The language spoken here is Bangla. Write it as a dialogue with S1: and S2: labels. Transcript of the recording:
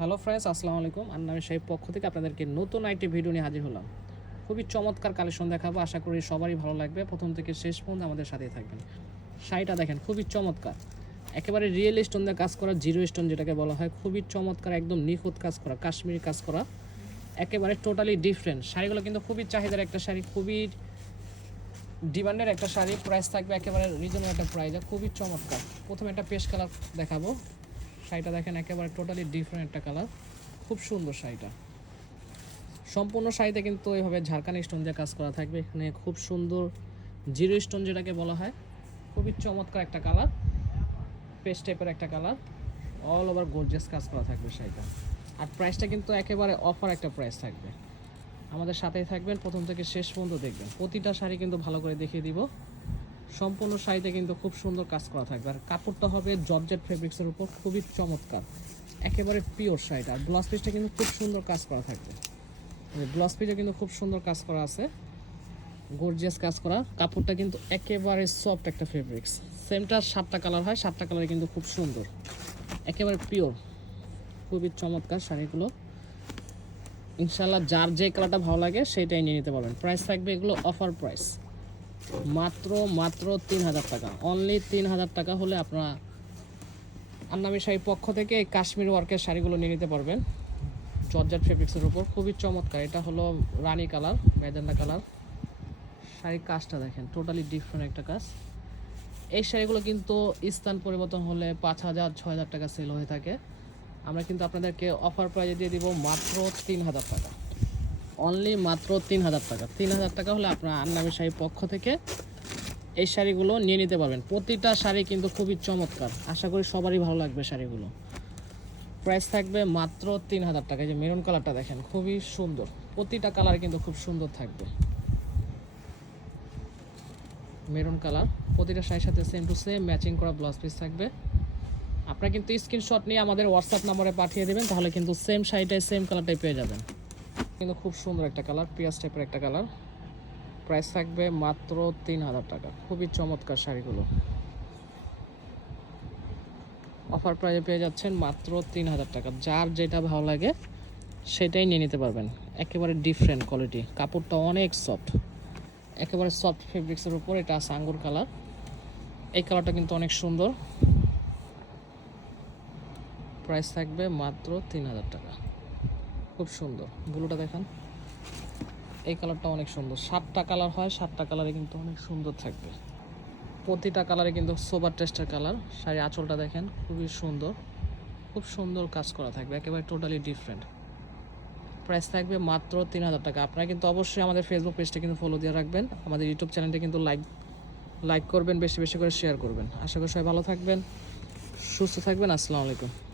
S1: হ্যালো ফ্রেন্ডস, আসসালামু আলাইকুম। আন্নামি সাহেব পক্ষ থেকে আপনাদেরকে নতুন একটি ভিডিও নিয়ে হাজির হলাম। খুবই চমৎকার কালেকশন দেখাবো, আশা করি সবারই ভালো লাগবে। প্রথম থেকে শেষ পর্যন্ত আমাদের সাথেই থাকবেন। শাড়িটা দেখেন, খুবই চমৎকার। একেবারে রিয়েল স্টোন দিয়ে কাজ করা, জিরো স্টোন যেটাকে বলা হয়, খুবই চমৎকার, একদম নিখুঁত কাজ করা, কাশ্মীরি কাজ করা। একেবারে টোটালি ডিফারেন্ট। শাড়িগুলো কিন্তু খুবই চাহিদার একটা শাড়ি, খুবই ডিমান্ডের একটা শাড়ি। প্রাইস থাকবে একেবারে রিজনেবল একটা প্রাইসে খুবই চমৎকার। প্রথমে একটা পেশ কালার দেখাবো। শাড়িটা দেখেন একেবারে টোটালি ডিফারেন্ট একটা কালার খুব সুন্দর শাড়িটা। সম্পূর্ণ শাড়িতে কিন্তু এইভাবে ঝাড়খানি স্টোন দিয়ে কাজ করা থাকবে। এখানে খুব সুন্দর জিরো স্টোন যেটাকে বলা হয়, খুবই চমৎকার একটা কালার পেস্ট টাইপের একটা কালার অল ওভার গোর্জেস কাজ করা থাকবে শাড়িটা। আর প্রাইসটা কিন্তু একেবারে অফার একটা প্রাইস থাকবে। আমাদের সাথেই থাকবেন, প্রথম থেকে শেষ পর্যন্ত দেখবেন। প্রতিটা শাড়ি কিন্তু ভালো করে দেখিয়ে দিব। সম্পূর্ণ শাড়িতে কিন্তু খুব সুন্দর কাজ করা থাকবে। আর কাপড়টা হবে জর্জেট ফেব্রিক্সের উপর, খুবই চমৎকার। একেবারে পিওর শাড়িটা। আর ব্লাউজ পিসটা কিন্তু খুব সুন্দর কাজ করা থাকবে। ব্লাউজ পিসে কিন্তু খুব সুন্দর কাজ করা আছে। গর্জিয়াস কাজ করা। কাপড়টা কিন্তু একেবারে সফট একটা ফেব্রিক্স সেমটা সাতটা কালার হয়, সাতটা কালার কিন্তু খুব সুন্দর। একেবারে পিওর খুবই চমৎকার শাড়িগুলো। ইনশাল্লাহ যার যে কালারটা ভালো লাগে সেটাই নিয়ে নিতে পারবেন। প্রাইস থাকবে এগুলো অফার প্রাইস মাত্র মাত্র তিন হাজার টাকা। অনলি তিন হাজার টাকা হলে আপনারা আন্নামি শাড়ির পক্ষ থেকে এই কাশ্মীর ওয়ার্কের শাড়িগুলো নিয়ে নিতে পারবেন। জর্জার ফেব্রিক্সের উপর। খুবই চমৎকার। এটা হলো রানী কালার, ম্যাজেন্ডা কালার। শাড়ির কাজটা দেখেন টোটালি ডিফারেন্ট একটা কাজ। এই শাড়িগুলো কিন্তু স্থান পরিবর্তন হলে পাঁচ হাজার, ছয় হাজার টাকা সেল হয়ে থাকে। আমরা কিন্তু আপনাদেরকে অফার প্রাইজে দিয়ে দিব মাত্র তিন হাজার টাকা। অনলি মাত্র তিন হাজার টাকা। তিন হাজার টাকা হলে আপনার আন্নামি শাড়ির পক্ষ থেকে এই শাড়িগুলো নিয়ে নিতে পারবেন। প্রতিটা শাড়ি কিন্তু খুবই চমৎকার। আশা করি সবারই ভালো লাগবে শাড়িগুলো। প্রাইস থাকবে মাত্র তিন হাজার টাকা যে মেরুন কালারটা দেখেন, খুবই সুন্দর। প্রতিটা কালার কিন্তু খুব সুন্দর থাকবে। মেরুন কালার প্রতিটা শাড়ির সাথে সেম টু সেম ম্যাচিং করা ব্লাউজ পিস থাকবে। আপনারা কিন্তু স্ক্রিনশট নিয়ে আমাদের হোয়াটসঅ্যাপ নম্বরে পাঠিয়ে দেবেন, তাহলে কিন্তু সেম শাড়িটাই সেম কালারটাই পেয়ে যাবেন। কিন্তু খুব সুন্দর একটা কালার, পিয়াজ টাইপের একটা কালার। প্রাইস থাকবে মাত্র তিন হাজার টাকা। খুবই চমৎকার শাড়িগুলো। অফার প্রাইসে পেয়ে যাচ্ছেন মাত্র তিন হাজার টাকা। যার যেটা ভালো লাগে, সেটাই নিয়ে নিতে পারবেন। একেবারে ডিফারেন্ট কোয়ালিটি কাপড়টা অনেক সফট একেবারে সফট ফেব্রিক্সের উপর এটা আছে আঙ্গুর কালার। এই কালারটা কিন্তু অনেক সুন্দর। প্রাইস থাকবে মাত্র তিন হাজার টাকা। খুব সুন্দর। ব্লুটা দেখেন। এই কালারটা অনেক সুন্দর। সাতটা কালার হয়, সাতটা কালারে কিন্তু অনেক সুন্দর থাকবে। প্রতিটা কালারে কিন্তু সোবার টেস্টের কালার। শাড়ি আঁচলটা দেখেন, খুবই সুন্দর। খুব সুন্দর কাজ করা থাকবে, একেবারে টোটালি ডিফারেন্ট। প্রাইস থাকবে মাত্র তিন হাজার টাকা। আপনারা কিন্তু অবশ্যই আমাদের ফেসবুক পেজটা কিন্তু ফলো দিয়ে রাখবেন। আমাদের ইউটিউব চ্যানেলটা কিন্তু লাইক লাইক করবেন, বেশি বেশি করে শেয়ার করবেন। আশা করি সবাই ভালো থাকবেন, সুস্থ থাকবেন। আসসালামু আলাইকুম।